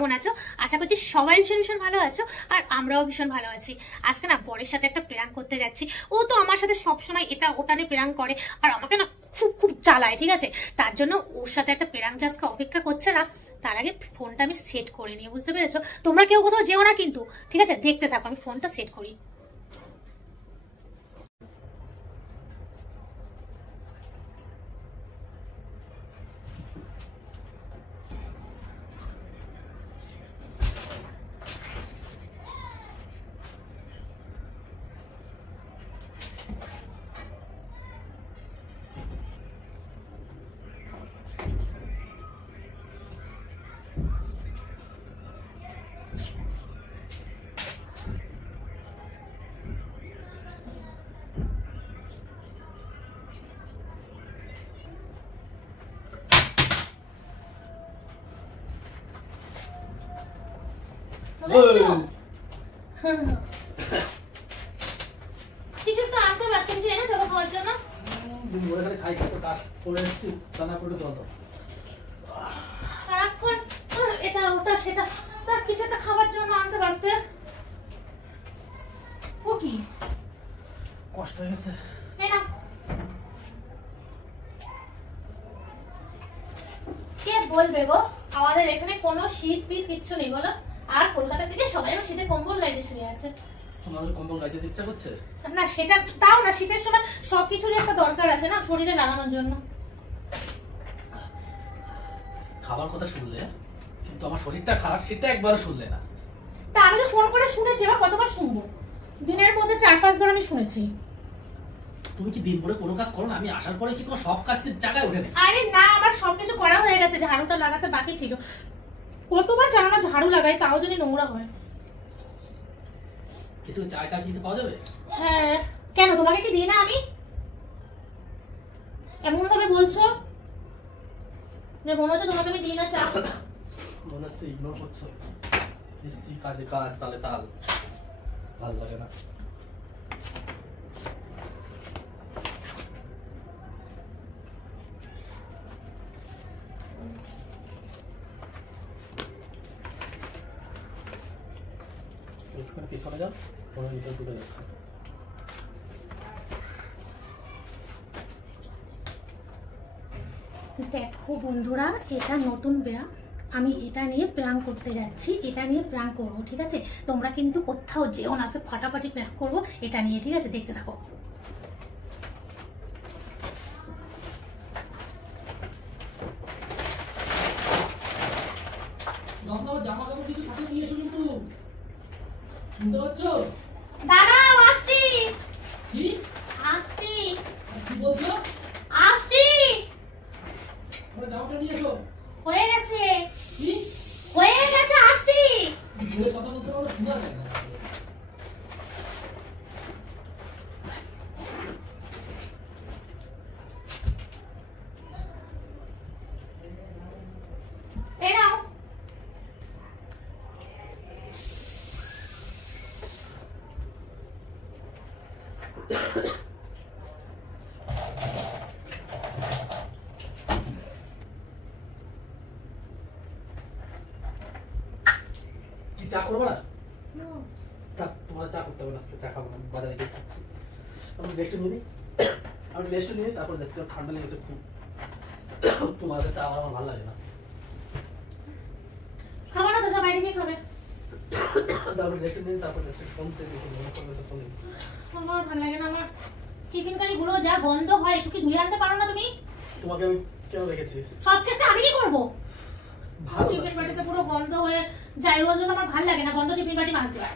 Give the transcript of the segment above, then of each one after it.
কেমন আছো? আশা করছি সবাই ভীষণ ভীষণ ভালো আছো, আর আমরাও ভীষণ ভালো আছি। আজকে না বরের সাথে একটা প্র্যাঙ্ক করতে যাচ্ছি। ও তো আমার সাথে সবসময় এটা ওটা নিয়ে প্র্যাঙ্ক করে, আর আমাকে না খুব খুব জ্বালায়, ঠিক আছে? তার জন্য ওর সাথে একটা প্র্যাঙ্ক আজকে অপেক্ষা করছে না। তার আগে ফোনটা আমি সেট করে নিই, বুঝতে পেরেছো? তোমরা কেউ কোথাও যেও না কিন্তু, ঠিক আছে? দেখতে থাকো, আমি ফোনটা সেট করি। কিছু তো আনতে পারতে, কিছু এনেছো খাওয়ার জন্য? খাই তো কাজ করে এসেছি, রান্না করে দাও তো। সারাক্ষণ এটা ওটা সেটা, তার কিছু একটা খাবার জন্য আনতে পারতে। ও কি কষ্ট হয়ে গেছে। কে বলবে গো, আমাদের এখানে কোনো শীত পিত কিচ্ছু নেই বলো। আর কলকাতা থেকে সবাই শীতে কম্বল গাইতে শুয়ে আছে। তোমার কম্বল গাইতে ইচ্ছা করছে না, সেটা তাও না, শীতের সময় সবকিছুরই একটা দরকার আছে না শরীরে লাগানোর জন্য। খাবার কথা শুনলে, কিন্তু আমার শরীরটা খারাপ সেটা একবার শুনলে না। তা আমি তো ফোন করে শুনেছি, এবার কতবার শুনবো? দিনের মধ্যে 4-5 বার আমি শুনেছি। তুমি কি দিন ভরে কোনো কাজ করো না? আমি আসার পরে কি তোমার সব কাজ কি জায়গায় ওঠে না? আরে না, আমার সবকিছু করা হয়ে গেছে, ঝাড়ুটা লাগাতে বাকি ছিল। কতবার জানো না ঝাড়ু লাগাই, তাও যদি নোংরা হয়। কিছু চায়টা কিছু পাওয়া যাবে? হ্যাঁ, কেন তোমাকে কি দিই না আমি? এমন ভাবে বলছো যে মনে হচ্ছে তোমাকে আমি দিই না চা। মনে হচ্ছে ইগনোর করছো। এসছি কাজে কাজ, তালে তাল, ভালো লাগে না। পিছনে যাও, ফোনের ভিতরে ঢুকে যাচ্ছে। দেখো বন্ধুরা, এটা নতুন ব্রা, আমি এটা নিয়ে প্র্যাঙ্ক করতে যাচ্ছি, এটা নিয়ে প্র্যাঙ্ক করবো, ঠিক আছে? তোমরা কিন্তু কোথাও যেও না, ফাটাফাটি প্র্যাঙ্ক করবো এটা নিয়ে, ঠিক আছে? দেখতে থাকো। জামা কাপড় কিছু থাকে নিয়ে এসো কিন্তু, শুনতে পাচ্ছ? দাঁড়াও, আসছি। কি আসছি, কি বলছো? আসছি। জামাটা নিয়ে এসো। হয়ে গেছে, কি হয়ে গেছে, আসছি। জোরে কথা বলতে পারো, শোনা যায় না। এই নাও। কি চা করবো না? তোমার চা করতে হবে না, চা খাবো না, বাজারে গিয়ে খাচ্ছি। আমি রেস্ট নিয়ে নিই, আমি রেস্ট নিয়ে তারপর যাচ্ছি। ঠান্ডা লেগেছে খুব, তোমার চা আমার ভালো লাগে না। খাবো না তো, সব বাইরে গিয়ে খাবে। তারপর রেস্ট নিয়ে তারপর যাচ্ছি। ফোন থেকে মনে করবে ফোন। আমার ভালো লাগে না, আমার টিফিন কারি গুলো যা গন্ধ হয়, একটু কি ধুয়ে আনতে পারো না তুমি? তোমাকে আমি কেন রেখেছি? সব কেসটা আমি কি করবো? ভালো টিফিন বাটিতে পুরো গন্ধ হয়ে যাই, রোজ রোজ আমার ভালো লাগে না গন্ধ টিফিন বাটি মাছ দেওয়া।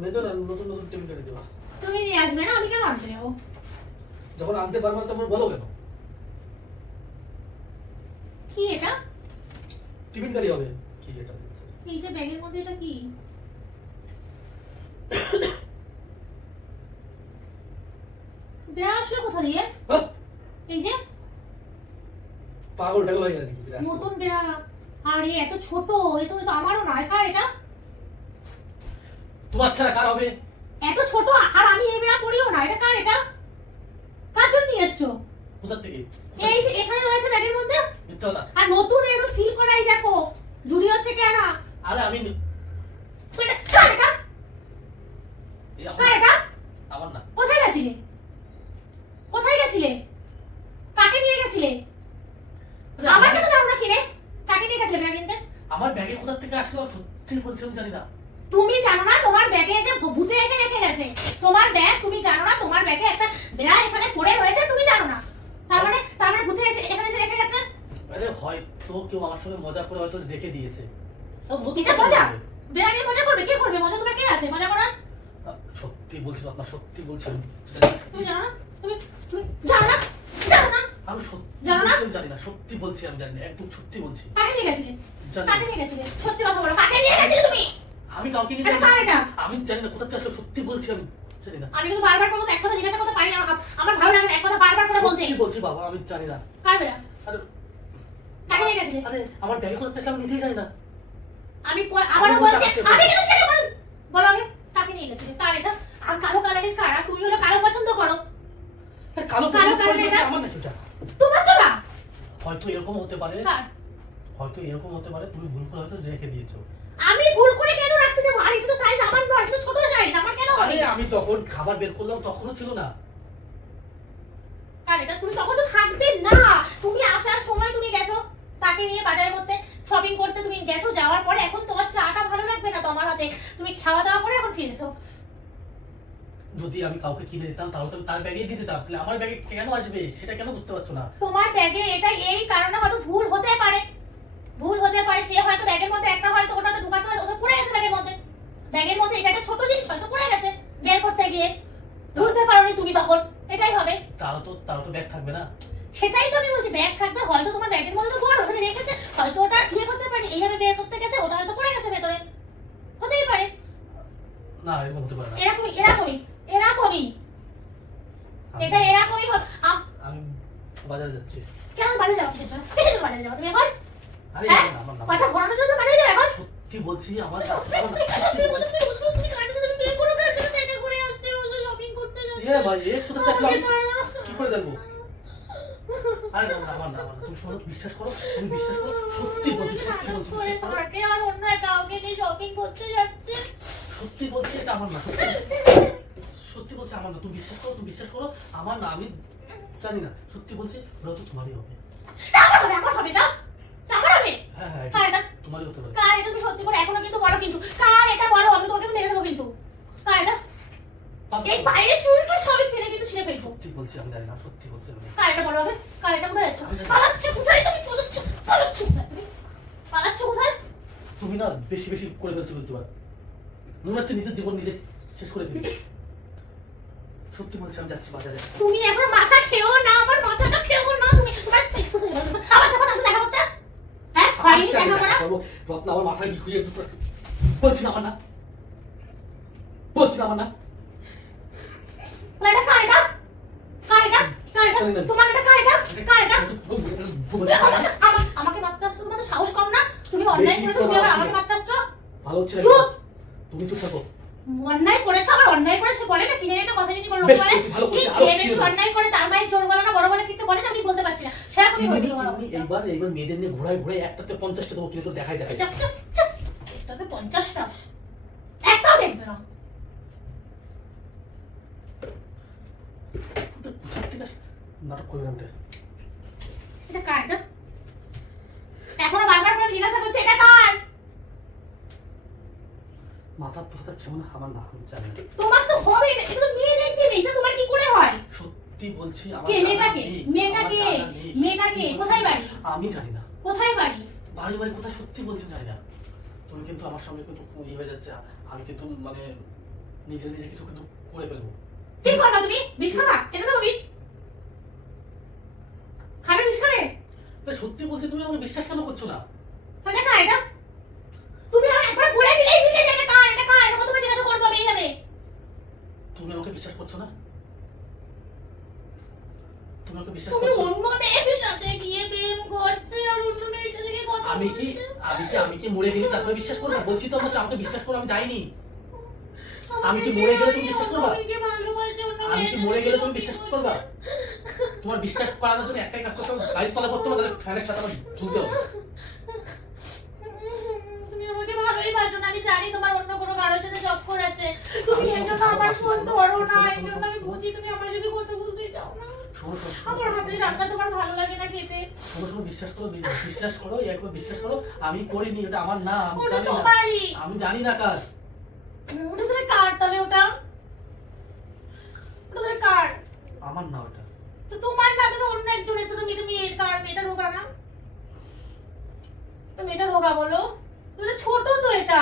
মেজো না, নতুন নতুন টিফিন কারি দেওয়া। তুমি নিয়ে আসবে না, আমি কেন আনতে যাবো? যখন আনতে পারবো তখন বলো কেন? কি এটা? টিফিন কারি হবে। কি এটা? এই যে ব্যাগের মধ্যে এটা কি? ব্রা আসলো কোথা দিয়ে? এই যে পাগল টাগল হয়ে গেছে নাকি? নতুন ব্রা, আর এত ছোট, এ তো আমারও নয়। কার এটা? তোমার ছাড়া কার হবে? এত ছোট, আর আমি এই ব্রা পরিও না। এটা কার? এটা কার জন্য নিয়ে এসছো? কোথা থেকে? এই যে এখানে রয়েছে ব্যাগের মধ্যে। মিথ্যা কথা। আর নতুন একদম সিল করাই, দেখো জুডিও থেকে আনা। আরে আমি কারেটা আমার না। কোথায় গেছিলে? কোথায় গেছিলে? কাকে নিয়ে গেছিলে? আমার কাছে দাও না কিনে। কাকে নিয়ে গেছিলে ব্যাগ কিনতে? আমার ব্যাগে কোথা থেকে আসলো সত্যি বলছি আমি জানি না। তুমি জানো না তোমার ব্যাগে এসে ভূতে এসে রেখে গেছে তোমার ব্যাগ? তুমি জানো না তোমার ব্যাগে একটা বেড়া এখানে পড়ে রয়েছে? তুমি জানো না? তার মানে ভূতে এসে এখানে এসে রেখে গেছে। আরে হয়তো কেউ আমার সঙ্গে মজা করে হয়তো রেখে দিয়েছে। এটা মজা? বেড়া নিয়ে মজা করবে? কে করবে মজা? তোমার কে আছে মজা করার? সত্যি বলছি আপনার, সত্যি বলছি তুমি জানো না? তুমি জানো না? জানো না? আমি সত্যি জানো না? জানি না, সত্যি বলছি আমি জানি না, একদম সত্যি বলছি। কাকে নিয়ে গেছিলে? জানি কাকে নিয়ে গেছিলে? সত্যি কথা বলো, কাকে নিয়ে গেছিলে তুমি? আমি কাউকে নিয়ে এটা কার এটা? আমি জানি না কোথা থেকে আসলো, সত্যি বলছি আমি জানি না। আমি কিন্তু বারবার করে এক কথা জিজ্ঞাসা করতে পারি না, আমার ভালো লাগে না এক কথা বারবার করে বলতে। সত্যি বলছি বাবা, আমি জানি না। কার বেড়া? আরে কাকে নিয়ে গেছিলে? আরে আমার ব্যাগে কোথা থেকে আমি নিজেই জানি না। আমি আবারও বলছি, আমি কেন জানি বল? বলো আগে কাকে নিয়ে গেছিলে? কার এটা? আর কালো কালারের কার? আর তুমি হলো কালো পছন্দ করো। কালো কালো পছন্দ কালারের করে আমার নাকি এটা? তোমার তো না। হয়তো এরকম হতে পারে, কার? হয়তো এরকম হতে পারে তুমি ভুল করে হয়তো রেখে দিয়েছো। আমি ভুল করে কেন রাখতে যাবো? আর এটা সাইজ আমার নয়, এটা ছোট সাইজ, আমার কেন হবে? আরে আমি যখন খাবার বের করলাম তখনও ছিল না। কার এটা? তুমি তখন তো থাকবে না। তুমি আসার সময় তুমি গেছো তাকে নিয়ে বাজারে করতে, শপিং করতে তুমি গেছো, যাওয়ার পরে এখন তোমার চাটা ভালো লাগবে না তোমার হাতে, তুমি খাওয়া দাওয়া করে এখন ফিরেছো। যদি আমি কাউকে কিনে দিতাম তাহলে তো আমি তার ব্যাগেই দিতে দিতাম, তাহলে আমার ব্যাগে কেন আসবে সেটা কেন বুঝতে পারছো না? তোমার ব্যাগে এটা এই কারণে হয়তো ভুল হতে পারে, ভুল হতে পারে। সে হয়তো ব্যাগের মধ্যে একটা হয়তো ওটা তো ঢুকাতে হয়, ওটা পড়ে গেছে ব্যাগের মধ্যে। ব্যাগের মধ্যে এটা একটা ছোট জিনিস হয়তো পড়ে গেছে বের করতে গিয়ে, বুঝতে পারোনি তুমি তখন, এটাই হবে। তারও তো ব্যাগ থাকবে না। সেটাই তো আমি বলছি, ব্যাগ থাকবে হয়তো, তোমার ব্যাগের মধ্যে তো বড় ওখানে রেখেছে, হয়তো ওটা ইয়ে করতে পারে, এইভাবে বের করতে গেছে, ওটা হয়তো পড়ে গেছে ভেতরে, হতেই পারে। না এরকম হতে পারে না। এরকমই এটা এরকমই আমি বাজারে যাচ্ছি। কেন বাজারে যাও? কিসের জন্য বাজারে যাও তুমি এখন? আরে হ্যাঁ? আমার না, কথা ঘোরানোর জন্য বাজারে যাও এখন? সত্যি বলছি আমার এ ভাই এ কোথা থেকে আসলো আমি কি করে জানবো? আরে না আমার না, তুমি শোনো, বিশ্বাস করো, তুমি বিশ্বাস করো, সত্যি বলছি বিশ্বাস করো। সত্যি বলছি এটা আমার না, সত্যি বলছি আমার না, তুমি বিশ্বাস করো আমার না, আমি জানি না, সত্যি বলছি ওরা তো তোমারই হবে। হ্যাঁ হ্যাঁ তোমারই হতে পারে। সত্যি করে এখনো কিন্তু বড়, কিন্তু কার এটা বড়, আমি তোমাকে মেরে দেবো কিন্তু। কার এটা? এই বাইরে চুলটা সবই ছেড়ে কিন্তু ছিঁড়ে ফেলবো। সত্যি বলছি আমি জানি না, সত্যি বলছি আমি। কার এটা বড় হবে? কার এটা? কোথায় যাচ্ছ? পালাচ্ছ কোথায় তুমি? পালাচ্ছ কোথায় তুমি? পালাচ্ছ কোথায়? তুমি না বেশি বেশি করে ফেলছো কিন্তু এবার, মনে হচ্ছে নিজের জীবন নিজে শেষ করে দিবি। সত্যি বলছি আমি যাচ্ছি বাজারে। তুমি এখন মাথা খেও না, আমার মাথাটা খেও না তুমি। তোমার পেট কোথায় গেল? আবার যখন আসো দেখা করতে, হ্যাঁ হয়নি দেখা করা? রত্ন আমার মাথায় কি খুঁজে বলছি না আমার না, বলছি না আমার না। এটা কার এটা? কার এটা? কার এটা? তোমার এটা কার এটা? কার এটা? আমাকে মারতে আসছো? তোমার তো সাহস কম না? তুমি অন্যায় করেছো, তুমি আবার আমাকে মারতে আসছো? ভালো হচ্ছে না, চুপ! তুমি চুপ থাকো। অন্যায় করেছো, আবার অন্যায় করে সে বলে না কি জানি একটা কথা যদি বলো বলে এই যে বেশি অন্যায় করে তার মায়ের জোর গলা না বড় গলা কিন্তু বলে না, আমি বলতে পারছি না। সেটা কি হয়েছে তোমার অবস্থা? এইবার মেয়েদের নিয়ে ঘোরায় একটাতে 50টা দেবো, কিন্তু দেখাই চুপ চুপ চুপ, একটাতে 50টা একটাও দেখবে না। নাটক করবে না। এটা কার এটা? এখনো বারবার করে জিজ্ঞাসা করছে এটা কার? মাথা কেমন আমার না, আমি জানি না। তোমার তো হবে না, এটা তো মেয়েদের জিনিস, এটা তোমার কি করে হয়? সত্যি বলছি আমার কে মেয়েটাকে কোথায় বাড়ি? আমি জানি না কোথায় বাড়ি? বাড়ি কোথায় সত্যি বলছি জানি না। তুমি কিন্তু আমার সঙ্গে কিন্তু ইয়ে হয়ে যাচ্ছে, আমি কিন্তু মানে নিজে কিছু কিন্তু করে ফেলবো। কি করবা তুমি? বিষ খাবা? এটা তো বিষ খাবে, বিষ খাবে? সত্যি বলছি, তুমি আমাকে বিশ্বাস কেন করছো না? তাহলে কার এটা? তুমি আমার একবার বলে দিলেই বুঝে যাবে কার এটা, কার এটা তুমি জিজ্ঞাসা করবে এই যাবে। তুমি আমাকে বিশ্বাস করছো না? তুমি আমাকে বিশ্বাস তুমি করছো? অন্য মেয়ের সাথে গিয়ে প্রেম করছে আর অন্য মেয়ের সাথে গিয়ে কথা বলছে। আমি কি মরে গেলে তারপরে বিশ্বাস করবা? বলছি তো আমাকে বিশ্বাস করো, আমি যাইনি। আমি কি মরে গেলে তুমি বিশ্বাস করবা? আমি কি মরে গেলে তুমি বিশ্বাস করবা? তোমার বিশ্বাস করানোর জন্য একটাই কাজ করতে হবে, গাড়ির তলা করতে হবে, তাহলে ফ্যানের সাথে আমার ঝুলতে হবে। করেছে। তুমি এই জন্য আমার ফোন ধরো না, এই জন্য আমি বুঝি তুমি আমার যদি কথা বলতে চাও না। আমার হাতে রান্না তোমার ভালো লাগে না খেতে। বিশ্বাস করো একবার বিশ্বাস করো, আমি করিনি, ওটা আমার না, আমি জানি না কাজ। ওটা তাহলে কার? তাহলে ওটা কার? আমার না ওটা। তো তোমার না, তুমি অন্য একজনের। তো তুমি এর কার? মেয়েটা রোগা না? তো মেয়েটা রোগা বলো, তুমি ছোট তো, এটা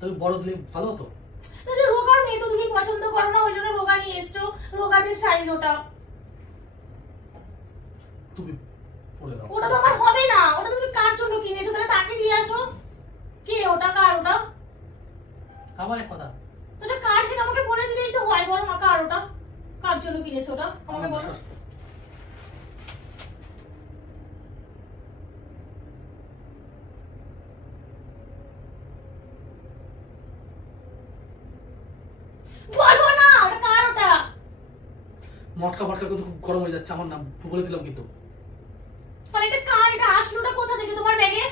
তুমি বড় দিলে ভালো হতো। তো যে রোগা মেয়ে তো তুমি পছন্দ করো না, ওই জন্য রোগা নিয়ে এসছো। রোগা যে সাইজ ওটা, তুমি পরে দাও। ওটা তো আমার হবে না। ওটা তুমি কার জন্য কিনেছো? তাহলে তাকে দিয়ে আসো। কে ওটা? কার ওটা? আমার এক কথা, তো এটা কার সেটা আমাকে বলে দিলেই তো হয়। বলো না কার ওটা, কার জন্য কিনেছো ওটা আমাকে বলো। বলো না ওটা কার? ওটা মটকা কিন্তু খুব গরম হয়ে যাচ্ছে, আমার নাম বলে দিলাম কিন্তু। তাহলে এটা কার? এটা আসলোটা কোথা থেকে? তোমার ব্যাগে?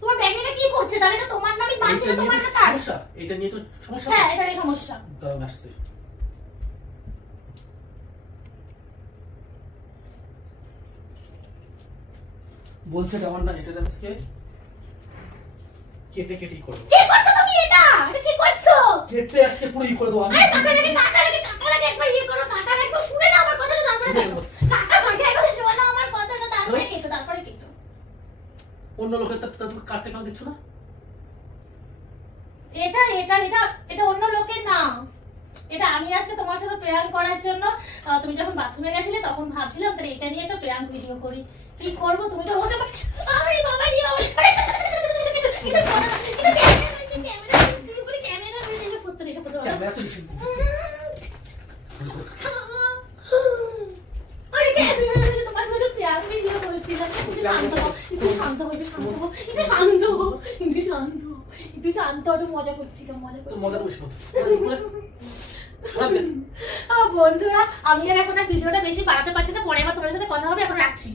তোমার ব্যাগে এটা কি করছে? তাহলে এটা তোমার নামই মানছে না, তোমার না কার? সমস্যা এটা নিয়ে তো সমস্যা। হ্যাঁ, এটা নিয়ে সমস্যা। দাও আসছে। বলছে আমার না, এটা জানিসকে কেটে করব। কি করছো তুমি? এটা কি করছো? কেটে আজকে পুরো করে দেব আমি। আরে কাটাটাকে একবার করো। কাটাটা একবার শুনে না আমার কথাটা, তারপরে কাটা মাকে একবার শোনো আমার কথাটা, তারপরে কেটো। অন্য লোকের তো কাটতে কেন দিচ্ছ না? এটা অন্য লোকের না। এটা আমি আজকে তোমার সাথে প্রেম করার জন্য, তুমি যখন বাথরুমে গেছিলে তখন ভাবছিলাম তাহলে এটা নিয়ে একটা প্রেম ভিডিও করি। কি করব? তুমি তো বলতে পারছো। আরে বাবা রে বাবা, ক্যামেরা করতে এসে করতে। ক্যামেরা তো আরে ক্যামেরা তোমার সাথে প্রেম ভিডিও করেছিলাম। একটু শান্ত হও, একটু মজা করছিলাম। বন্ধুরা, আমি আর এখন ভিডিওটা বেশি বাড়াতে পারছি না। পরে আবার তোমাদের সাথে কথা হবে। এখন রাখছি।